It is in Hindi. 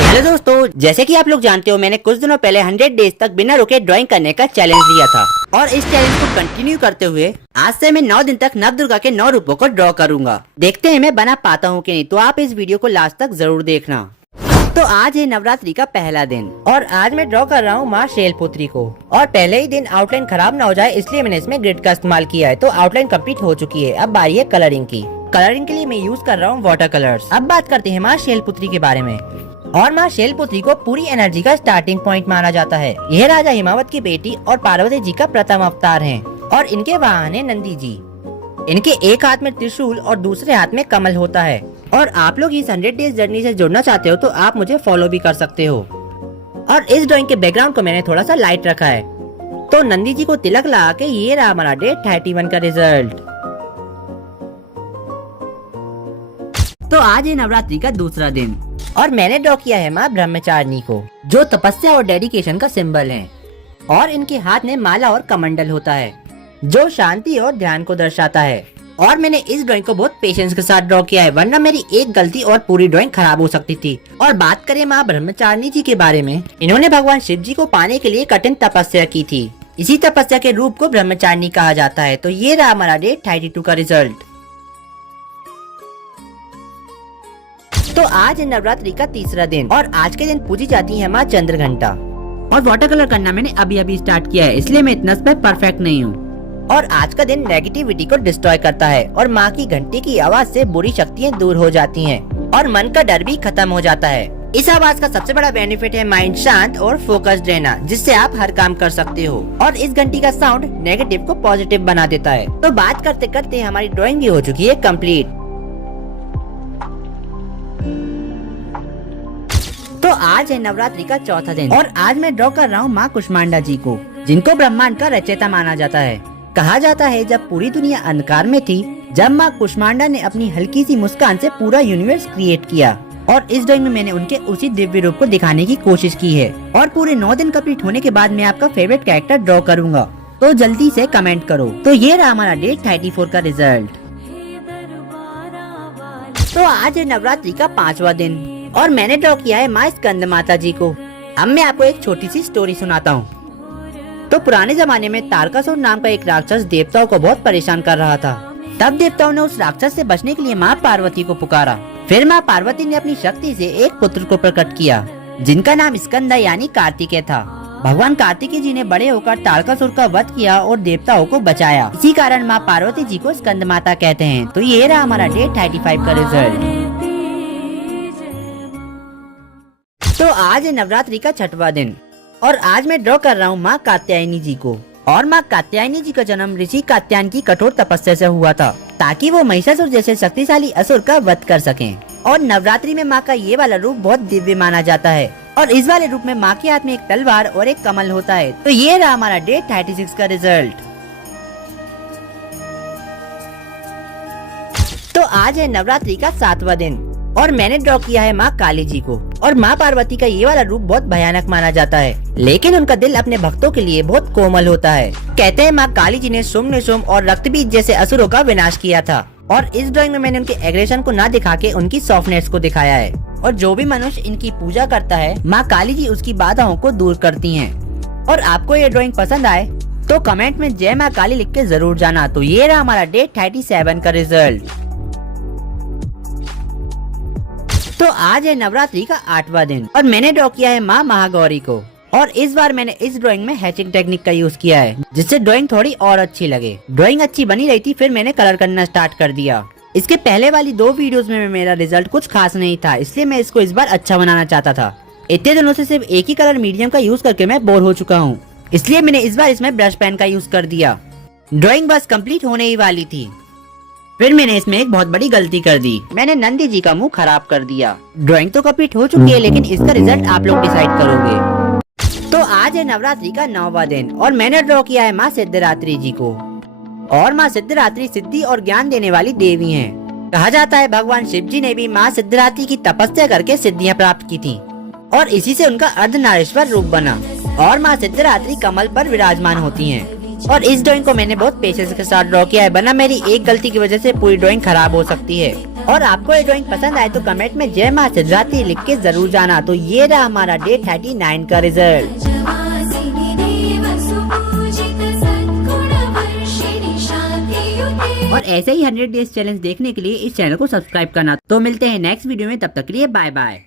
तो हेलो दोस्तों, जैसे कि आप लोग जानते हो मैंने कुछ दिनों पहले 100 डेज तक बिना रुके ड्राइंग करने का चैलेंज लिया था और इस चैलेंज को कंटिन्यू करते हुए आज से मैं 9 दिन तक नवदुर्गा के 9 रूपों को ड्रॉ करूंगा। देखते हैं मैं बना पाता हूँ कि नहीं, तो आप इस वीडियो को लास्ट तक जरूर देखना। तो आज है नवरात्रि का पहला दिन और आज मैं ड्रॉ कर रहा हूँ माँ शैलपुत्री को। और पहले ही दिन आउटलाइन खराब ना हो जाए इसलिए मैंने इसमें ग्रिड का इस्तेमाल किया है। तो आउटलाइन कंप्लीट हो चुकी है, अब बारी है कलरिंग की। कलरिंग के लिए मैं यूज कर रहा हूँ वाटर कलर्स। अब बात करते हैं माँ शैलपुत्री के बारे में। और माँ शैलपुत्री को पूरी एनर्जी का स्टार्टिंग पॉइंट माना जाता है। यह राजा हिमावत की बेटी और पार्वती जी का प्रथम अवतार हैं और इनके वाहन है नंदी जी। इनके एक हाथ में त्रिशूल और दूसरे हाथ में कमल होता है। और आप लोग इस 100 डेज जर्नी से जुड़ना चाहते हो तो आप मुझे फॉलो भी कर सकते हो। और इस ड्राइंग के बैकग्राउंड को मैंने थोड़ा सा लाइट रखा है। तो नंदी जी को तिलक लगा के ये रहा हमारा डे 31 का रिजल्ट। तो आज है नवरात्रि का दूसरा दिन और मैंने ड्रॉ किया है माँ ब्रह्मचारिणी को, जो तपस्या और डेडिकेशन का सिंबल है। और इनके हाथ में माला और कमंडल होता है जो शांति और ध्यान को दर्शाता है। और मैंने इस ड्राइंग को बहुत पेशेंस के साथ ड्रॉ किया है, वरना मेरी एक गलती और पूरी ड्राइंग खराब हो सकती थी। और बात करें माँ ब्रह्मचारिणी जी के बारे में, इन्होंने भगवान शिव जी को पाने के लिए कठिन तपस्या की थी। इसी तपस्या के रूप को ब्रह्मचारिणी कहा जाता है। तो ये रहा हमारा डे 32 का रिजल्ट। तो आज है नवरात्रि का तीसरा दिन और आज के दिन पूजी जाती है माँ चंद्रघंटा। और वाटर कलर करना मैंने अभी अभी स्टार्ट किया है, इसलिए मैं इतना परफेक्ट नहीं हूँ। और आज का दिन नेगेटिविटी को डिस्ट्रॉय करता है और माँ की घंटी की आवाज से बुरी शक्तियाँ दूर हो जाती हैं और मन का डर भी खत्म हो जाता है। इस आवाज का सबसे बड़ा बेनिफिट है माइंड शांत और फोकस्ड रहना, जिससे आप हर काम कर सकते हो। और इस घंटी का साउंड नेगेटिव को पॉजिटिव बना देता है। तो बात करते करते हमारी ड्राइंग भी हो चुकी है कम्प्लीट। तो आज है नवरात्रि का चौथा दिन और आज मैं ड्रॉ कर रहा हूँ माँ कुष्मांडा जी को, जिनको ब्रह्मांड का रचयिता माना जाता है। कहा जाता है जब पूरी दुनिया अंधकार में थी, जब माँ कुष्मांडा ने अपनी हल्की सी मुस्कान से पूरा यूनिवर्स क्रिएट किया। और इस ड्राइंग में मैंने उनके उसी दिव्य रूप को दिखाने की कोशिश की है। और पूरे 9 दिन कंप्लीट होने के बाद मैं आपका फेवरेट कैरेक्टर ड्रॉ करूंगा, तो जल्दी से कमेंट करो। तो ये रहा हमारा डे 34 का रिजल्ट। तो आज है नवरात्रि का 5वां दिन और मैंने ड्रॉ किया है माँ स्कंद माता जी को। अब मैं आपको एक छोटी सी स्टोरी सुनाता हूँ। तो पुराने जमाने में तारकासुर नाम का एक राक्षस देवताओं को बहुत परेशान कर रहा था। तब देवताओं ने उस राक्षस से बचने के लिए माँ पार्वती को पुकारा। फिर माँ पार्वती ने अपनी शक्ति से एक पुत्र को प्रकट किया, जिनका नाम स्कंद यानी कार्तिकेय था। भगवान कार्तिकेय जी ने बड़े होकर तारकासुर का वध किया और देवताओं को बचाया। इसी कारण माँ पार्वती जी को स्कंद माता कहते हैं। तो ये रहा हमारा डे 35 का रिजल्ट। तो आज है नवरात्रि का 6वां दिन और आज मैं ड्रॉ कर रहा हूँ माँ कात्यायनी जी को। और माँ कात्यायनी जी का जन्म ऋषि कात्यायन की कठोर तपस्या से हुआ था, ताकि वो महिषासुर जैसे शक्तिशाली असुर का वध कर सकें। और नवरात्रि में माँ का ये वाला रूप बहुत दिव्य माना जाता है। और इस वाले रूप में माँ के हाथ में एक तलवार और एक कमल होता है। तो ये रहा हमारा डे 36 का रिजल्ट। तो आज है नवरात्रि का 7वां दिन और मैंने ड्रॉ किया है माँ काली जी को। और माँ पार्वती का ये वाला रूप बहुत भयानक माना जाता है, लेकिन उनका दिल अपने भक्तों के लिए बहुत कोमल होता है। कहते हैं माँ काली जी ने शुम्भ निशुम्भ और रक्तबीज जैसे असुरों का विनाश किया था। और इस ड्राइंग में मैंने उनके एग्रेशन को ना दिखा के उनकी सॉफ्टनेस को दिखाया है। और जो भी मनुष्य इनकी पूजा करता है, माँ काली जी उसकी बाधाओं को दूर करती है। और आपको ये ड्राइंग पसंद आए तो कमेंट में जय माँ काली लिख के जरूर जाना। तो ये रहा हमारा डे 37 का रिजल्ट। तो आज है नवरात्रि का 8वां दिन और मैंने ड्रॉ किया है माँ महागौरी को। और इस बार मैंने इस ड्राइंग में हैचिंग टेक्निक का यूज किया है, जिससे ड्राइंग थोड़ी और अच्छी लगे। ड्राइंग अच्छी बनी रही थी, फिर मैंने कलर करना स्टार्ट कर दिया। इसके पहले वाली 2 वीडियोस में मेरा रिजल्ट कुछ खास नहीं था, इसलिए मैं इसको इस बार अच्छा बनाना चाहता था। इतने दिनों से सिर्फ एक ही कलर मीडियम का यूज करके मैं बोर हो चुका हूँ, इसलिए मैंने इस बार इसमें ब्रश पेन का यूज कर दिया। ड्राइंग बस कंप्लीट होने ही वाली थी, फिर मैंने इसमें एक बहुत बड़ी गलती कर दी। मैंने नंदी जी का मुंह खराब कर दिया। ड्राइंग तो कंप्लीट हो चुकी है, लेकिन इसका रिजल्ट आप लोग डिसाइड करोगे। तो आज है नवरात्रि का 9वां दिन और मैंने ड्रॉ किया है माँ सिद्धरात्रि जी को। और माँ सिद्धरात्रि सिद्धि और ज्ञान देने वाली देवी हैं। कहा जाता है भगवान शिव जी ने भी माँ सिद्धरात्रि की तपस्या करके सिद्धियाँ प्राप्त की थी और इसी से उनका अर्धनारीश्वर रूप बना। और माँ सिद्धरात्रि कमल पर विराजमान होती हैं। और इस ड्राइंग को मैंने बहुत पेशेंस के साथ ड्रॉ किया है, वरना मेरी एक गलती की वजह से पूरी ड्राइंग खराब हो सकती है। और आपको ये ड्राइंग पसंद आए तो कमेंट में जय मां सिद्धिदात्री लिख के जरूर जाना। तो ये रहा हमारा डे 39 का रिजल्ट। और ऐसे ही 100 डेज चैलेंज देखने के लिए इस चैनल को सब्सक्राइब करना। तो मिलते हैं नेक्स्ट वीडियो में, तब तक के लिए बाय बाय।